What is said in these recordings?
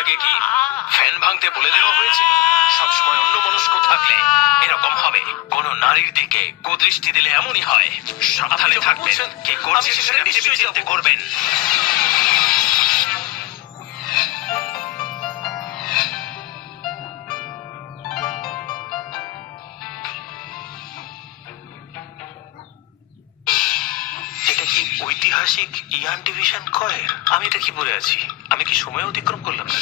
আপনাকে কি ফ্যান ভাঙতে বলে দেওয়া হয়েছিল? সবসময় অন্যমনস্ক থাকলে এরকম হবে। কোন নারীর দিকে কুদৃষ্টি দিলে এমনই হয়। সাবধানে থাকবেন, কি করছেন সেটা ভেবে চিন্তে করবেন। এটা কি ঐতিহাসিক ইয়ান ডিভিশন কয়ের? আমি এটা কি বলে আছি? আমি কি সময় অতিক্রম করলাম না?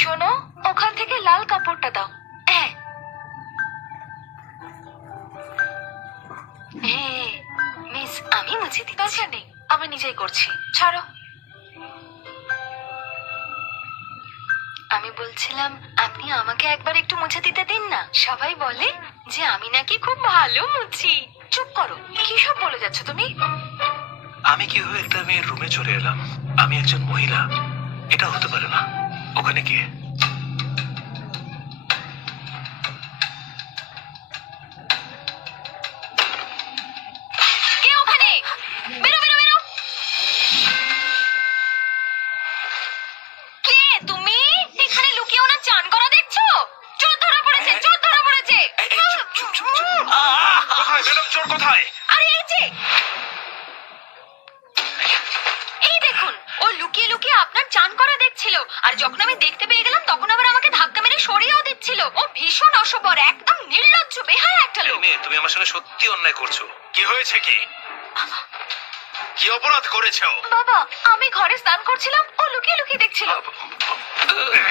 শোনো, ওখান থেকে লাল কাপড়টা দাও। হ্যাঁ হ্যাঁ, মিস, আমি মুছে দিচ্ছি। দরকার নেই, আমি নিজেই করছি, ছাড়ো। আমি বলছিলাম আপনি আমাকে একবার একটু মুছে দিতে দিন না। সবাই বলে যে আমি নাকি খুব ভালো মুছি। চুপ করো, কি সব বলে যাচ্ছ তুমি? আমি কিভাবে একটা মেয়ের রুমে চলে এলাম? আমি একজন মহিলা, এটা হতে পারে না। ওখানে গিয়ে কে ওখানে? বেরো বেরো বেরো। কে তুমি? এখানে লুকিয়ে ওনার চান করা দেখছো? চোর ধরা পড়েছে, চোর ধরা পড়েছে। এই, চুপ, চুপ, চুপ, চুপ। কোথায় ম্যাডাম? চোর কোথায়? আরে এই যে, এই দেখুন, ও লুকিয়ে লুকিয়ে আপনার চান করা দেখছিল। আর যখন আমি দেখতে পেয়ে গেলাম তখন আবার আমাকে ধাক্কা মেরে সরিয়েও দিচ্ছিল। ও ভীষণ অসবর, একদম নির্লজ্জ বেহায়া একটা এই লোক। মেয়ে, তুমি আমার সঙ্গে সত্যি অন্যায় করছো। কি হয়েছে? কি অপরাধ করেছো? বাবা, আমি ঘরে স্নান করছিলাম, ও লুকিয়ে লুকিয়ে দেখছিল।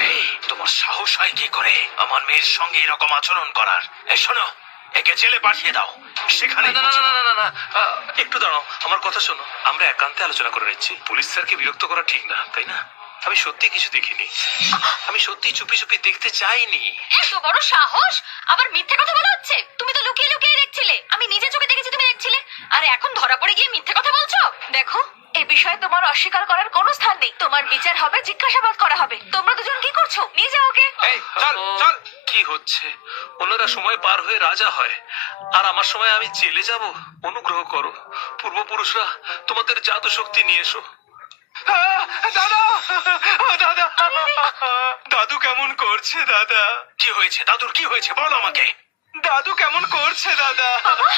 এই, তোমার সাহস হয় কি করে আমার মেয়ের সঙ্গে এরকম আচরণ করার? এই শোনো, একে জেলে পাঠিয়ে দাও। সেখানে না না না না না না, একটু দাঁড়াও, আমার কথা শোনো। আমরা একান্তে আলোচনা করে নিচ্ছি। পুলিশ স্যারকে বিরক্ত করা ঠিক না, তাই না? আমি সত্যি কিছু দেখিনি। আমি সত্যি চুপি চুপি দেখতে চাইনি। এত বড় সাহস, আবার মিথ্যে কথা বলা হচ্ছে। তুমি তো লুকিয়ে লুকিয়ে দেখছিলে, আমি নিজে চোখে দেখেছি তুমি দেখছিলে। আর এখন ধরা পড়ে গিয়ে মিথ্যে কথা বলছো? দেখো, এই বিষয়ে তোমার অস্বীকার করার কোনো স্থান নেই। তোমার বিচার হবে, জিজ্ঞাসাবাদ করা হবে। তোমরা দুজন কি করছো? নিয়ে যাও ওকে। এই চল চল। কি হচ্ছে? ওনারা সময় পার হয়ে রাজা হয়, আর আমার সময় আমি জেলে যাব? অনুগ্রহ করো, পূর্বপুরুষরা তোমাদের জাদু শক্তি নিয়ে এসো। দাদা, দাদা, দাদু কেমন করছে দাদা? কি হয়েছে দাদুর? কি হয়েছে বলো আমাকে। দাদু কেমন করছে দাদা? বাবা,